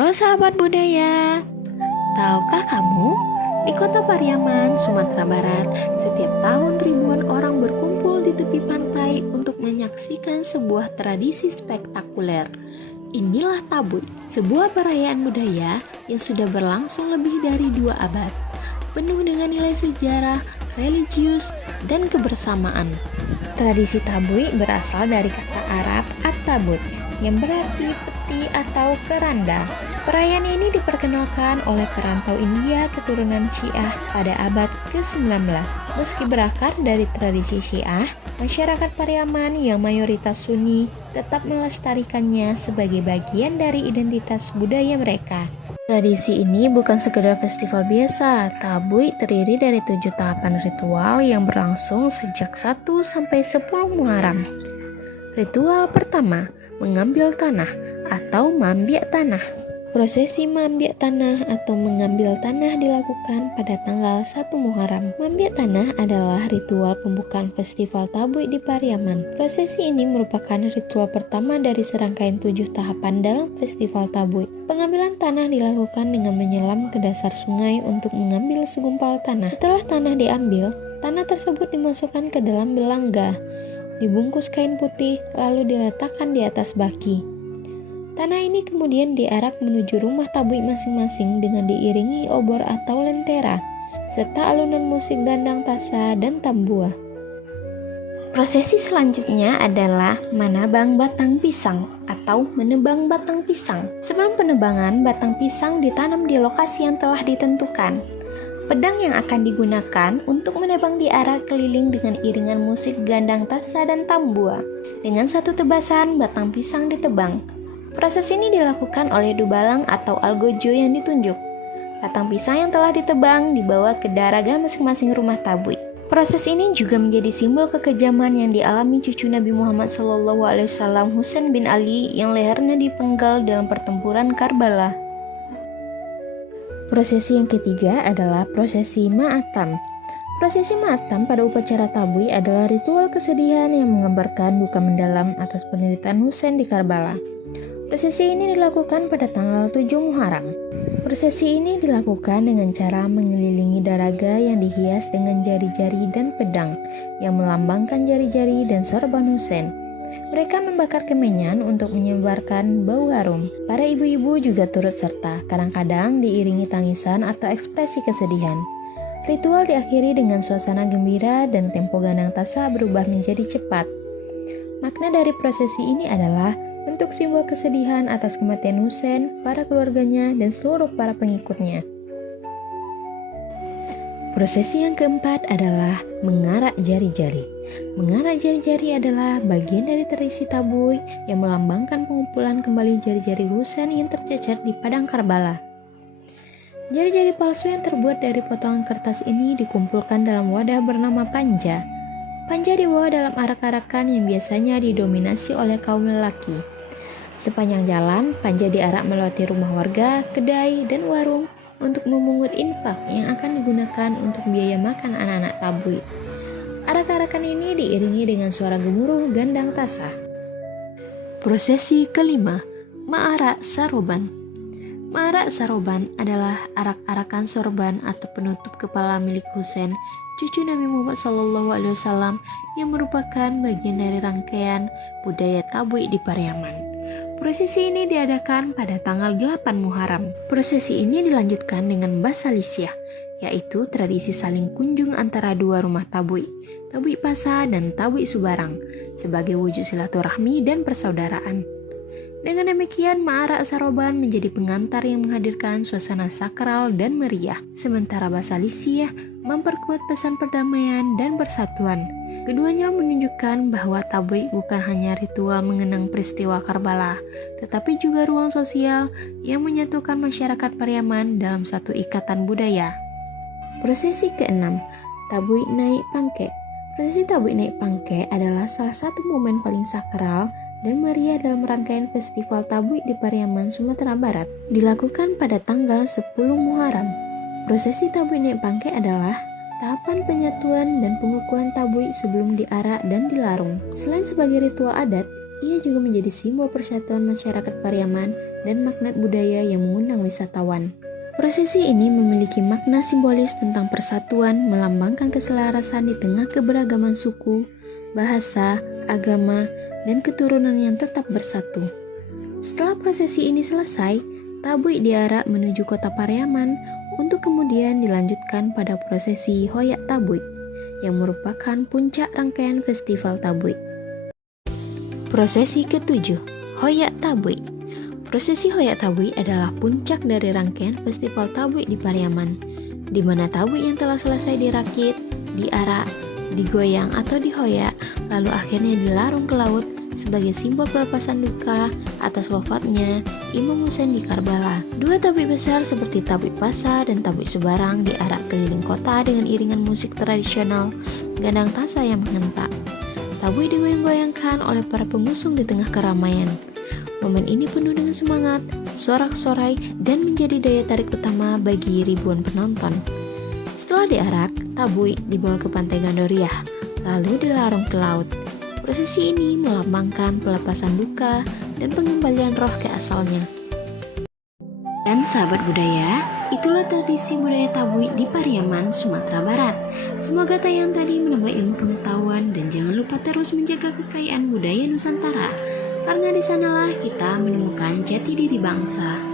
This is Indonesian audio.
Halo sahabat budaya, tahukah kamu, di kota Pariaman, Sumatera Barat, setiap tahun ribuan orang berkumpul di tepi pantai untuk menyaksikan sebuah tradisi spektakuler. Inilah Tabui, sebuah perayaan budaya yang sudah berlangsung lebih dari 2 abad, penuh dengan nilai sejarah, religius, dan kebersamaan. Tradisi Tabui berasal dari kata Arab at-tabut, yang berarti peti atau keranda. Perayaan ini diperkenalkan oleh perantau India keturunan Syiah pada abad ke-19. Meski berakar dari tradisi Syiah, masyarakat Pariaman yang mayoritas Sunni tetap melestarikannya sebagai bagian dari identitas budaya mereka. Tradisi ini bukan sekedar festival biasa. Tabui terdiri dari 7 tahapan ritual yang berlangsung sejak 1 sampai 10 Muharram. Ritual pertama, mengambil tanah atau mambiak tanah. Prosesi mambiak tanah atau mengambil tanah dilakukan pada tanggal 1 Muharram. Mambiak tanah adalah ritual pembukaan festival Tabui di Pariaman. Prosesi ini merupakan ritual pertama dari serangkaian 7 tahapan dalam festival Tabui. Pengambilan tanah dilakukan dengan menyelam ke dasar sungai untuk mengambil segumpal tanah. Setelah tanah diambil, tanah tersebut dimasukkan ke dalam belangga, dibungkus kain putih, lalu diletakkan di atas baki. Tanah ini kemudian diarak menuju rumah Tabui masing-masing dengan diiringi obor atau lentera, serta alunan musik gandang tasa dan tambua. Prosesi selanjutnya adalah menebang batang pisang atau menebang batang pisang. Sebelum penebangan, batang pisang ditanam di lokasi yang telah ditentukan. Pedang yang akan digunakan untuk menebang diarak keliling dengan iringan musik gandang tasa dan tambua. Dengan satu tebasan, batang pisang ditebang. Proses ini dilakukan oleh dubalang atau algojo yang ditunjuk. Batang pisang yang telah ditebang dibawa ke daraga masing-masing rumah Tabui. Proses ini juga menjadi simbol kekejaman yang dialami cucu Nabi Muhammad SAW, Husain bin Ali, yang lehernya dipenggal dalam pertempuran Karbala. Prosesi yang ketiga adalah prosesi Ma'atam. Prosesi Ma'atam pada upacara Tabui adalah ritual kesedihan yang menggambarkan duka mendalam atas penderitaan Husain di Karbala. Prosesi ini dilakukan pada tanggal 7 Muharram. Prosesi ini dilakukan dengan cara mengelilingi daraga yang dihias dengan jari-jari dan pedang yang melambangkan jari-jari dan sorban Husain. Mereka membakar kemenyan untuk menyebarkan bau harum. Para ibu-ibu juga turut serta, kadang-kadang diiringi tangisan atau ekspresi kesedihan. Ritual diakhiri dengan suasana gembira dan tempo gandang tasa berubah menjadi cepat. Makna dari prosesi ini adalah bentuk simbol kesedihan atas kematian Husain, para keluarganya, dan seluruh para pengikutnya. Prosesi yang keempat adalah mengarak jari-jari. Mengarak jari-jari adalah bagian dari tradisi Tabui yang melambangkan pengumpulan kembali jari-jari Husain yang tercecer di padang Karbala. Jari-jari palsu yang terbuat dari potongan kertas ini dikumpulkan dalam wadah bernama panja. Panja dibawa dalam arak-arakan yang biasanya didominasi oleh kaum lelaki. Sepanjang jalan, panja diarak melewati rumah warga, kedai, dan warung untuk memungut infak yang akan digunakan untuk biaya makan anak-anak Tabui. Arak-arakan ini diiringi dengan suara gemuruh gandang tasa. Prosesi kelima, Ma'arak Saroban. Ma'arak Saroban adalah arak-arakan sorban atau penutup kepala milik Husain, cucu Nabi Muhammad SAW, yang merupakan bagian dari rangkaian budaya Tabui di Pariaman. Prosesi ini diadakan pada tanggal 8 Muharram. Prosesi ini dilanjutkan dengan Basalisyah, yaitu tradisi saling kunjung antara dua rumah Tabui, Tabui Pasa dan Tabui Subarang, sebagai wujud silaturahmi dan persaudaraan. Dengan demikian, Ma'arak Saroban menjadi pengantar yang menghadirkan suasana sakral dan meriah, sementara Basalisyah memperkuat pesan perdamaian dan persatuan. Keduanya menunjukkan bahwa Tabui bukan hanya ritual mengenang peristiwa Karbala, tetapi juga ruang sosial yang menyatukan masyarakat Pariaman dalam satu ikatan budaya. Prosesi keenam, Tabui Naik Pangke. Prosesi Tabui Naik Pangke adalah salah satu momen paling sakral dan meriah dalam rangkaian festival Tabui di Pariaman, Sumatera Barat, dilakukan pada tanggal 10 Muharram. Prosesi Tabui Naik Pangke adalah tahapan penyatuan dan pengukuhan Tabui sebelum diarak dan dilarung. Selain sebagai ritual adat, ia juga menjadi simbol persatuan masyarakat Pariaman dan magnet budaya yang mengundang wisatawan. Prosesi ini memiliki makna simbolis tentang persatuan, melambangkan keselarasan di tengah keberagaman suku, bahasa, agama, dan keturunan yang tetap bersatu. Setelah prosesi ini selesai, Tabui diarak menuju kota Pariaman untuk kemudian dilanjutkan pada prosesi Hoyak Tabui, yang merupakan puncak rangkaian festival Tabui. Prosesi ketujuh, Hoyak Tabui. Prosesi Hoyak Tabui adalah puncak dari rangkaian festival Tabui di Pariaman, di mana tabui yang telah selesai dirakit, diarak, digoyang atau dihoyak, lalu akhirnya dilarung ke laut sebagai simbol pelepasan duka atas wafatnya Imam Husain di Karbala. Dua tabui besar seperti Tabui Pasar dan Tabui Sebarang diarak keliling kota dengan iringan musik tradisional gandang tasa yang mengentak. Tabui digoyang-goyangkan oleh para pengusung di tengah keramaian. Momen ini penuh dengan semangat, sorak-sorai, dan menjadi daya tarik utama bagi ribuan penonton. Setelah diarak, tabui dibawa ke pantai Gandoriah, lalu dilarung ke laut. Prosesi ini melambangkan pelepasan duka dan pengembalian roh ke asalnya. Dan sahabat budaya, itulah tradisi budaya tabui di Pariaman, Sumatera Barat. Semoga tayangan tadi menambah ilmu pengetahuan dan jangan lupa terus menjaga kekayaan budaya Nusantara, karena di sanalah kita menemukan jati diri bangsa.